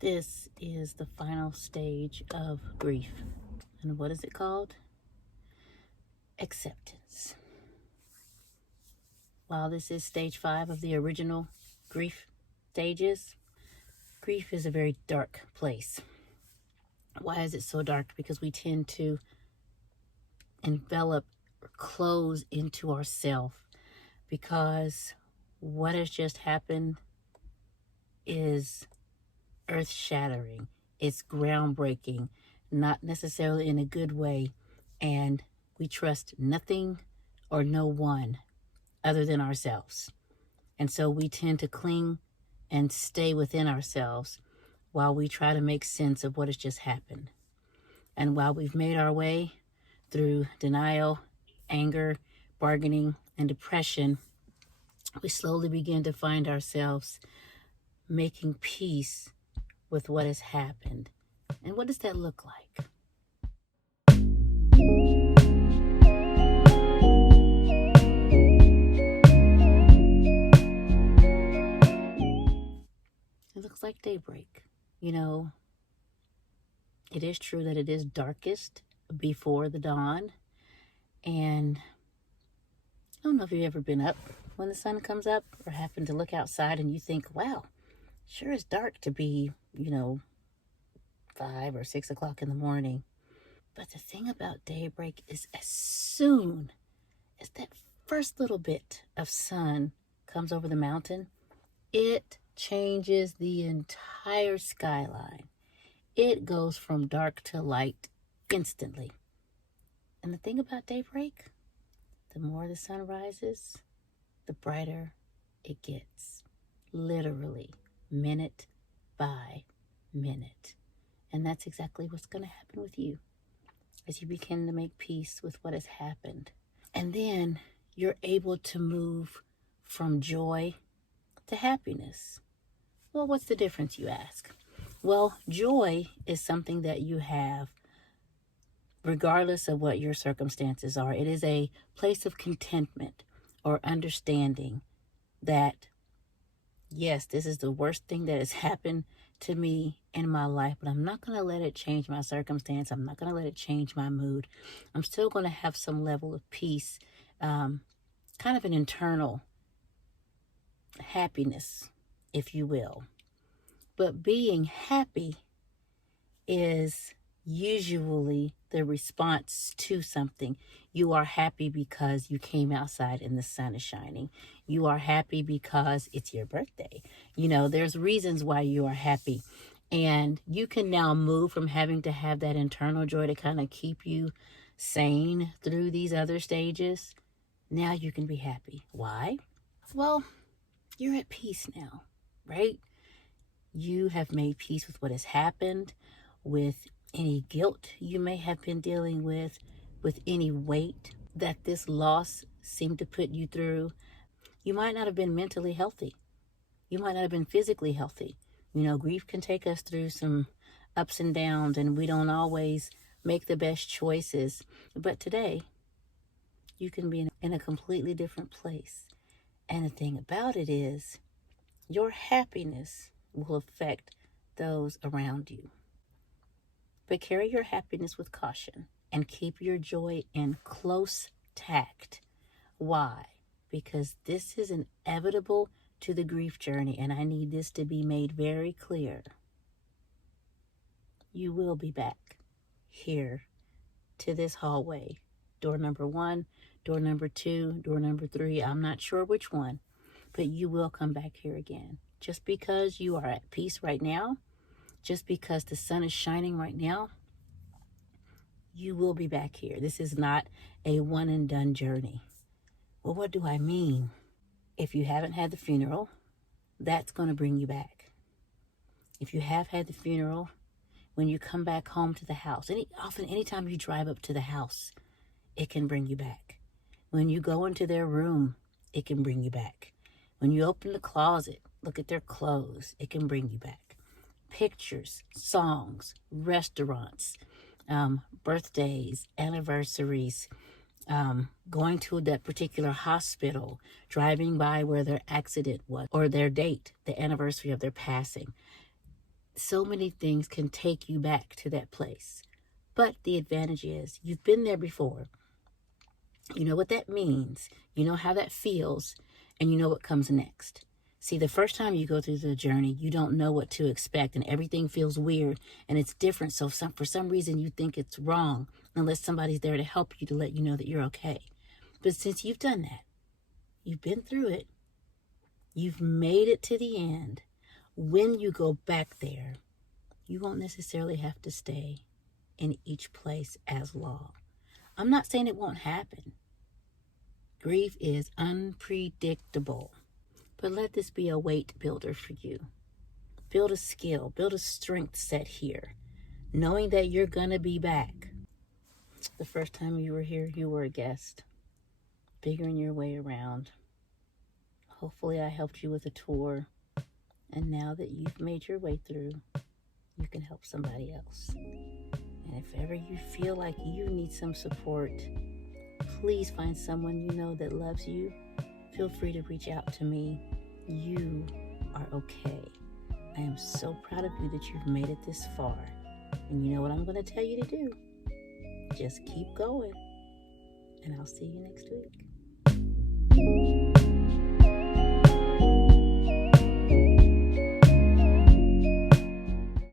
This is the final stage of grief. And what is it called? Acceptance. While this is stage 5 of the original grief stages, grief is a very dark place. Why is it so dark? Because we tend to envelop or close into ourselves, because what has just happened is earth-shattering. It's groundbreaking, not necessarily in a good way, and we trust nothing or no one other than ourselves. And so we tend to cling and stay within ourselves while we try to make sense of what has just happened. And while we've made our way through denial, anger, bargaining, and depression, we slowly begin to find ourselves making peace with what has happened. And what does that look like? It looks like daybreak. You know, it is true that it is darkest before the dawn. And I don't know if you've ever been up when the sun comes up or happen to look outside and you think, wow, sure is dark to be, 5 or 6 o'clock in the morning. But the thing about daybreak is, as soon as that first little bit of sun comes over the mountain, it changes the entire skyline. It goes from dark to light instantly. And the thing about daybreak, the more the sun rises, the brighter it gets. Literally, minute by minute. And that's exactly what's going to happen with you as you begin to make peace with what has happened. And then you're able to move from joy to happiness. Well, what's the difference, you ask? Well, joy is something that you have regardless of what your circumstances are. It is a place of contentment or understanding that, yes, this is the worst thing that has happened to me in my life, but I'm not going to let it change my circumstance. I'm not going to let it change my mood. I'm still going to have some level of peace, kind of an internal happiness, if you will. But being happy is usually the response to something. You are happy because you came outside and the sun is shining. You are happy because it's your birthday. There's reasons why you are happy. And you can now move from having to have that internal joy to kind of keep you sane through these other stages. Now you can be happy. Why? Well, you're at peace now, right? You have made peace with what has happened, with any guilt you may have been dealing with any weight that this loss seemed to put you through. You might not have been mentally healthy. You might not have been physically healthy. Grief can take us through some ups and downs, and we don't always make the best choices. But today, you can be in a completely different place. And the thing about it is, your happiness will affect those around you. But carry your happiness with caution and keep your joy in close tact. Why? Because this is inevitable to the grief journey, and I need this to be made very clear. You will be back here to this hallway. Door number 1, door number 2, door number 3. I'm not sure which one, but you will come back here again. Just because you are at peace right now, just because the sun is shining right now, you will be back here. This is not a one and done journey. Well, what do I mean? If you haven't had the funeral, that's going to bring you back. If you have had the funeral, when you come back home to the house, anytime you drive up to the house, it can bring you back. When you go into their room, it can bring you back. When you open the closet, look at their clothes, it can bring you back. Pictures, songs, restaurants, birthdays, anniversaries, going to that particular hospital, driving by where their accident was, or their date, the anniversary of their passing. So many things can take you back to that place. But the advantage is you've been there before. You know what that means. You know how that feels, and you know what comes next. See, the first time you go through the journey, you don't know what to expect, and everything feels weird, and it's different. So for some reason, you think it's wrong, unless somebody's there to help you to let you know that you're okay. But since you've done that, you've been through it, you've made it to the end, when you go back there, you won't necessarily have to stay in each place as long. I'm not saying it won't happen. Grief is unpredictable. But let this be a weight builder for you. Build a skill, build a strength set here, knowing that you're going to be back. The first time you were here, you were a guest, figuring your way around. Hopefully I helped you with a tour. And now that you've made your way through, you can help somebody else. And if ever you feel like you need some support, please find someone you know that loves you. Feel free to reach out to me. You are okay. I am so proud of you that you've made it this far. And you know what I'm going to tell you to do? Just keep going. And I'll see you next week.